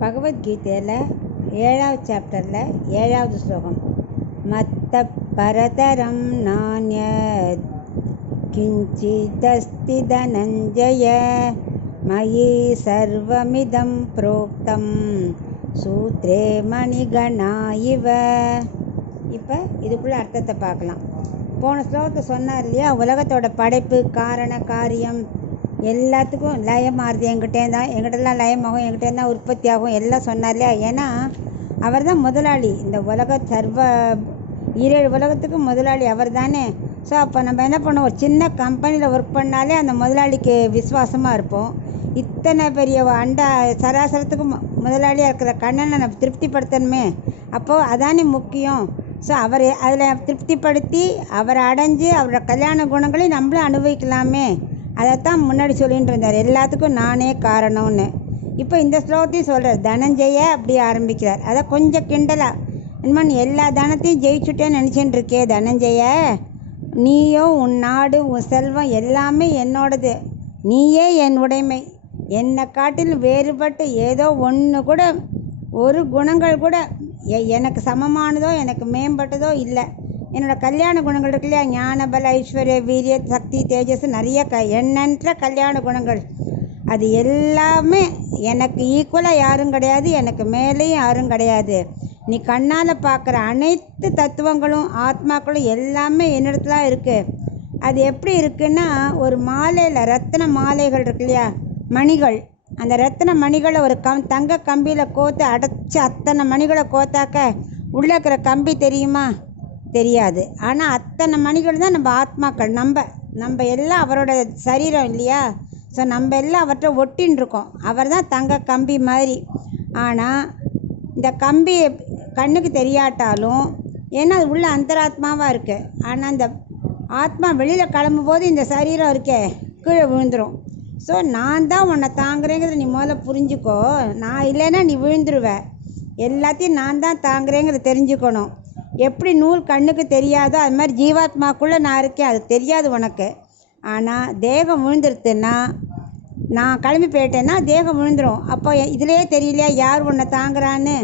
பகவத்கீதையில் 7வது சாப்டரில் 7வது ஸ்லோகம். மத்த பரதரம் நான்யத் கிஞ்சிதஸ்தி தனஞ்சய மயி சர்வமிதம் புரோக்தம் சூத்ரே மணிகணா இவ. இப்போ இதுக்குள்ள அர்த்தத்தை பார்க்கலாம். போன ஸ்லோகத்தை சொன்னார் இல்லையா, உலகத்தோட படைப்பு, காரண, காரியம் எல்லாத்துக்கும் லயமாகுது எங்கிட்டலாம் லயமாகும், எங்கிட்ட தான் உற்பத்தி ஆகும் எல்லாம் சொன்னார் இல்லையா. ஏன்னா அவர் தான் முதலாளி, இந்த சர்வ 7 உலகத்துக்கும் முதலாளி அவர் தானே. ஸோ அப்போ நம்ம என்ன பண்ணுவோம், ஒரு சின்ன கம்பெனியில் ஒர்க் பண்ணாலே அந்த முதலாளிக்கு விசுவாசமாக இருப்போம். இத்தனை பெரிய சராசரத்துக்கும் முதலாளியாக இருக்கிற கண்ணனை நம்ம திருப்திப்படுத்தணுமே, அப்போது அதானே முக்கியம். ஸோ அவர் அதில் திருப்திப்படுத்தி அவரை அடைஞ்சு அவரோட கல்யாண குணங்களையும் நம்மளும் அனுபவிக்கலாமே. அதைத்தான் முன்னாடி சொல்லிகிட்டு இருந்தார், எல்லாத்துக்கும் நானே காரணம்னு. இப்போ இந்த ஸ்லோகத்தையும் சொல்கிறார், தனஞ்செய அப்படி ஆரம்பிக்கிறார். அதை கொஞ்சம் கிண்டலாக, என்னமா நீ எல்லா தனத்தையும் ஜெயிச்சுட்டேன்னு நினச்சிட்டு இருக்கே தனஞ்செய, நீயும் உன் நாடு உன் செல்வம் எல்லாமே என்னோடது, நீயே என் உடைமை, என்னை காட்டிலும் வேறுபட்டு ஏதோ ஒன்று கூட ஒரு குணங்கள் கூட எனக்கு சமமானதோ எனக்கு மேம்பட்டதோ இல்லை. என்னோடய கல்யாண குணங்கள் இருக்கு இல்லையா, ஞான பல ஐஸ்வர்ய வீரிய சக்தி தேஜஸ் நிறைய எண்ணற்ற கல்யாண குணங்கள், அது எல்லாமே எனக்கு ஈக்குவலாக யாரும் கிடையாது, எனக்கு மேலேயும் யாரும் கிடையாது. நீ கண்ணால் பார்க்குற அனைத்து தத்துவங்களும் ஆத்மாக்களும் எல்லாமே என்னிடத்துல இருக்குது. அது எப்படி இருக்குன்னா, ஒரு மாலையில் ரத்தின மாலைகள் இருக்கு இல்லையா, மணிகள், அந்த ரத்தின மணிகளை ஒரு தங்க கம்பியில் கோத்து அடைச்சி அத்தனை மணிகளை கோத்தாக்க உள்ளே இருக்கிற கம்பி தெரியுமா? தெரியாது. ஆனால் அத்தனை மணிகள் தான் நம்ம ஆத்மாக்கள், நம்ம எல்லாம் அவரோட சரீரம் இல்லையா. ஸோ நம்ம எல்லாம் அவர்கிட்ட ஒட்டின்னு இருக்கோம். அவர் தான் தங்க கம்பி மாதிரி. ஆனால் இந்த கம்பி கண்ணுக்கு தெரியாட்டாலும், ஏன்னா அது உள்ள அந்தராத்மாவாக இருக்குது. ஆனால் இந்த ஆத்மா வெளியில் கிளம்பும்போது இந்த சரீரம் இருக்கே கீழே விழுந்துடும். ஸோ நான் தான் உன்னை தாங்குறேங்கிறத நீ முதல்ல புரிஞ்சுக்கோ. நான் இல்லைன்னா நீ விழுந்துருவ. எல்லாத்தையும் நான் தான் தாங்குறேங்கிறத தெரிஞ்சுக்கணும். எப்படி நூல் கண்ணுக்கு தெரியாதோ அது மாதிரி ஜீவாத்மாக்குள்ளே நான் இருக்கேன், அது தெரியாது உனக்கு. ஆனால் தேகம் விழுந்துருத்துன்னா, நான் கிளம்பி போயிட்டேன்னா தேகம் விழுந்துடும். அப்போ இதிலே தெரியலையா யார் உன்னை தாங்குறான்னு.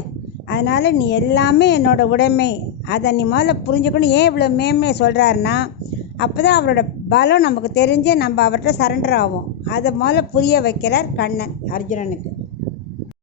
அதனால் நீ எல்லாமே என்னோடய உடைமை, அதை நீ முதல்ல புரிஞ்சுக்கணும். ஏன் இவ்வளோ மேன்மையை சொல்கிறாருன்னா, அப்போ தான் அவரோட பலம் நமக்கு தெரிஞ்சு நம்ம அவர்கிட்ட சரண்டர் ஆகும். அதை முதல்ல புரிய வைக்கிறார் கண்ணன் அர்ஜுனனுக்கு.